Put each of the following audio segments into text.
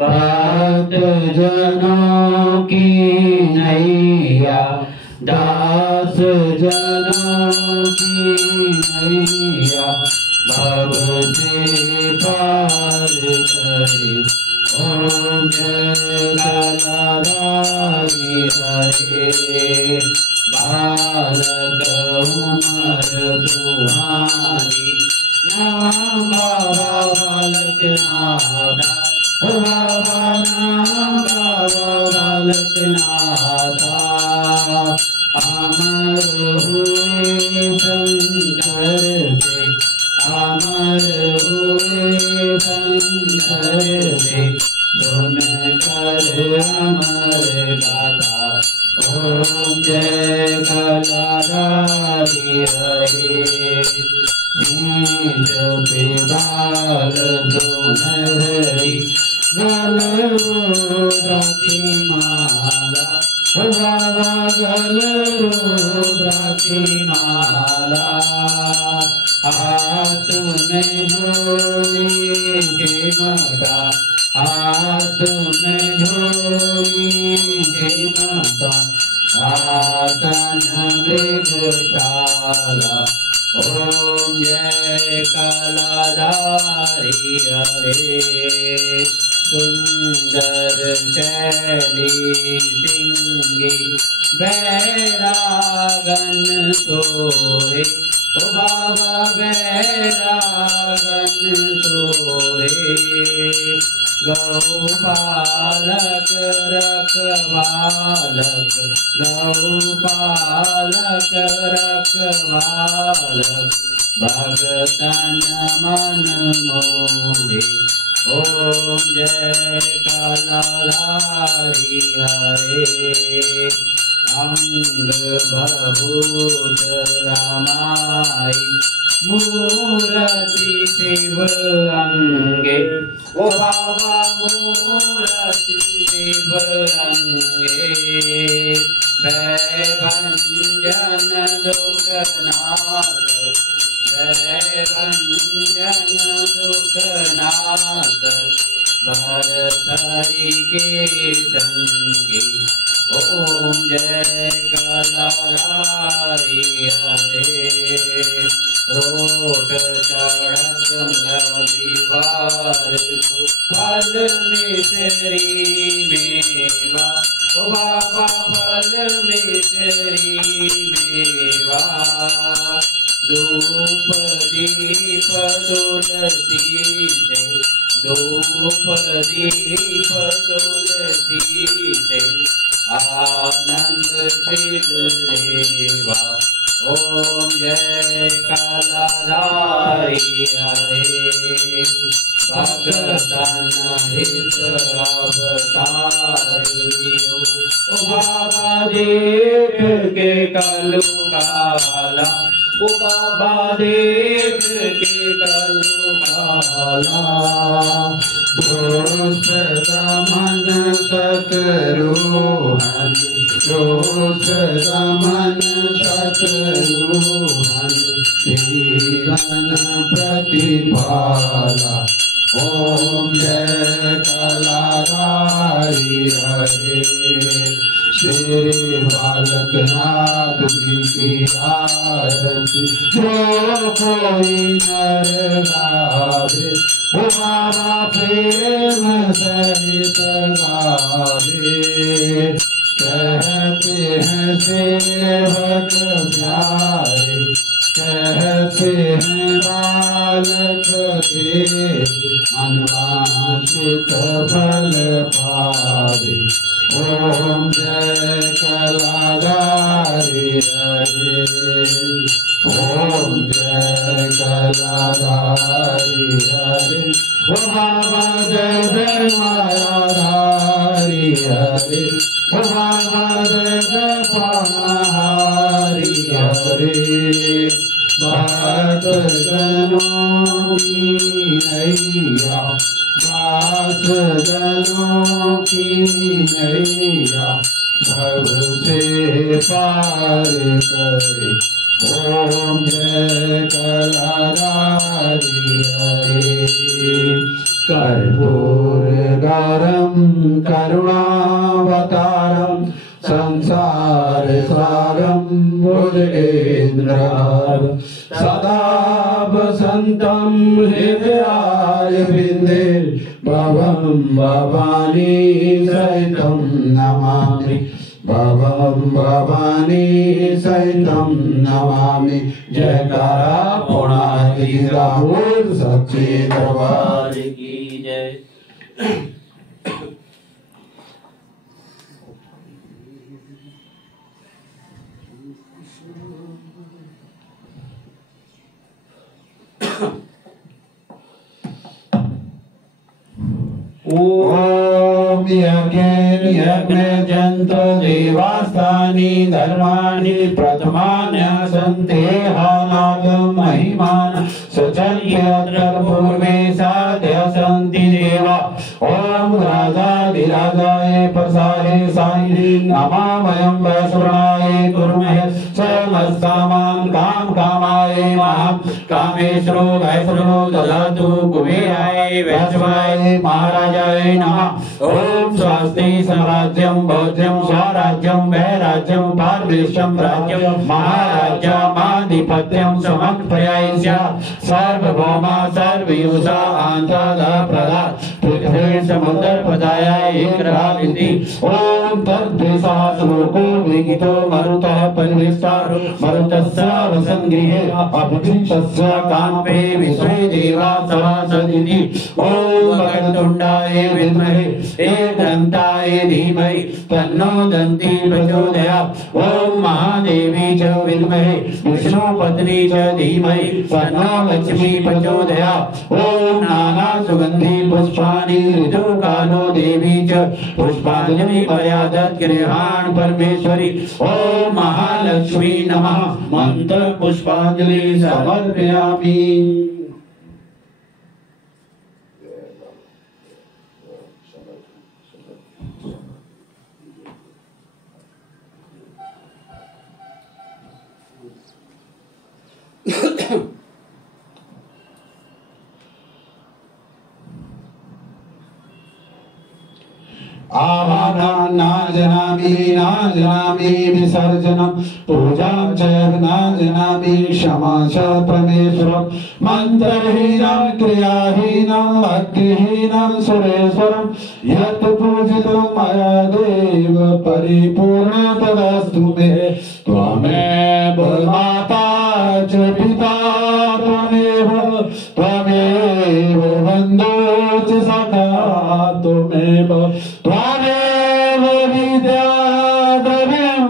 भक्त जनों की नैया दास जनों की नैया भव से पार करे। ओम जय गदाधारी हरे। बालक उमर सुहानी नाम बाबा बालक नाथा। ओ बाबा नाम बाबा बालक नाथा। अमर हुए शंकर से अमर हुए शंकर से सुन कर अमर गाथा। ओम जय गदाधारी हरे। नीच पे बाल सुनहरी गल रुद्राक्षी माला। ओ बाबा गल रुद्राक्षी माला। हाथ में झोली के मटा हाथ में झोली के मटा। आसन मृगशाला। ओम जय कलाधारी हरे। सुंदर शैली सिंगी बैरागन सोहे। ओ बाबा बैरागन सोहे। गौपालक रखवालक गौपालक रखवालक भगतन मन मोहे। ओम जय कलाधारी हरे। अंग भभूत रामाई मूरति शिव अंगे। ओ बाबा मूरति शिव अंगे। भंजन दुखनाथ भंजन दुखनाथ भरतरि के संगी। ओम जय गदाधारी हरे। रोट चढ़त रविवार को फल मिश्री मेवा। ओ बाबा फल मिश्री मेवा। धूप दीप तुलसी से धूप दीप तुलसी से आनंद सिद्ध देवा। ओम जय कलाधारी हरे। भगतन हित अवतार लियो। ओ बाबा देख के कलु काला। ओ बाबा देख के कलु काला। दोष दमन शत्रुहन दोष दमन शत्रुहन दीन प्रतिपाला। ओम जय कलाधारी हरे। श्री बालकनाथ जी की आरती जो कोई नर गावे। ओ बाबा प्रेम सहित गावे। कहते हैं सेवक प्यारे कहते हैं बालक तेरे मनवांछित फल पावे। ओम जय कलाधारी हरे। ओम जय कलाधारी हरे। ओ बाबा जय जय मायाधारी हरे। ओ बाबा जय जय पालनहारी हरे। भक्त जनों की नैया दास जनों की नैया भव से पार करे। ओम जय कराधारी हरे। कर्पूरगरं करुणावतारं संसार सारं भुजगेन्द्रहारं सदा वसन्तं हृदयारविन्दे भवं भवानी सहितं नमामि। भवं भवानी सहितं नमामि। जयकारा पुनारी राहुल सच्चे दरबार की जय। ओम यज्ञ देवास्तानि धर्माणि प्रथमान्य सन्ते हानागं महिमान सचन्यत्र पूर्वे साध्य सन्ति देवा। ओम राजाधिराजाय प्रसारे सायिने नमामयं वैश्रवणाय कुर्महे समस्तामां काम कामाय महा कामेश्वरो वैश्रवो ददातु कुबेराय वैश्वाय महाराजाय नमः। ओम स्वस्ति साम्राज्यं भोज्यं स्वराज्यं वैराज्यं पारमेश्वरं राज्यं महाराज्यमाधिपत्यं समर्पयामि। सर्वभौमा सर्वयुषा आंतदा प्रदा पृथ्वी समुद्र पदाया इंद्राविति। ओम तद्विशासलोको विगितो मरुतः परिवेष्टारो मरुतस्य वसंगृहे अभिषिक्तस्य काम्पे विश्वे देवा सभासदिति। ओम वक्रतुंडाय विद्महे एकदन्ताय धीमहि तन्नो दन्ती प्रचोदयात्। ओम महादेवी च विद्महे विष्णुपत्नी च धीमहि तन्नो लक्ष्मी प्रचोदयात्। ओम नाना सुगंधि पुष्पाणि ऋतुकालो देवी च पुष्पांजलि प्रयादत् गृहाण परमेश्वरी। ओम महालक्ष्मी नमः। मंत्र पुष्पांजलि समर्पयामि। आवाहनं न जानामि विसर्जनं पूजां च न जानामि क्षमा च परमेश्वरं। मन्त्रहीनं क्रियाहीनं भक्तिहीनं सुरेश्वरं यत् पूजितं मया देव परिपूर्ण तदस्तु मे। त्वमेव माता च पिता त्वमेव बन्धो च सखा त्वमेव विद्या द्रव्यं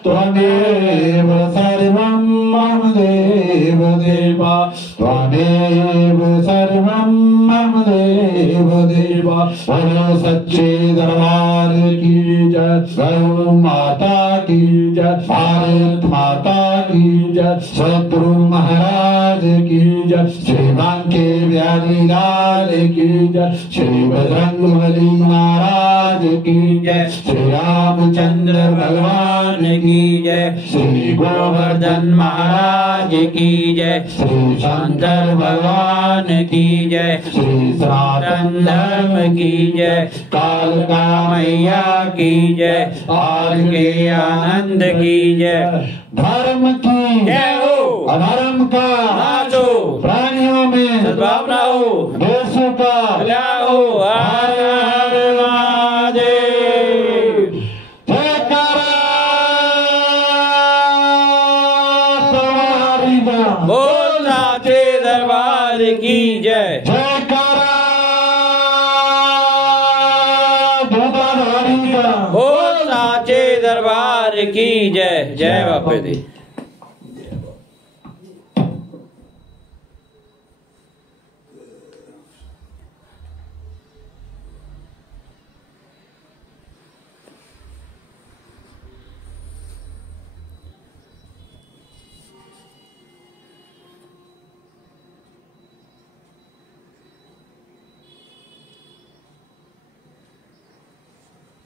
त्वमेव सर्वं मम देव देवा। त्वमेव सर्वं मम देव देवा। बोलो सच्चे दरबार की जय। गौ माता की जय। भारत माता की जय। शत्रु महाराज की जय। श्री बांके बिहारी लाल की जय। श्री बजरंगबली महाराज की जय। श्री रामचंद्र भगवान की जय। श्री गोवर्धन महाराज की जय। श्री शंकर भगवान की जय। श्री सनातन धर्म की जय। कालका मैया की जय। आज के आनंद की जय। धर्म की जय हो। अधर्म का नाश हो। प्राणियों में सद्भावना हो। देशों का कल्याण हो। हर हर महादेव। बोल साचे दरबार की जय। बोल साचे दरबार की जय। जय बापे दी।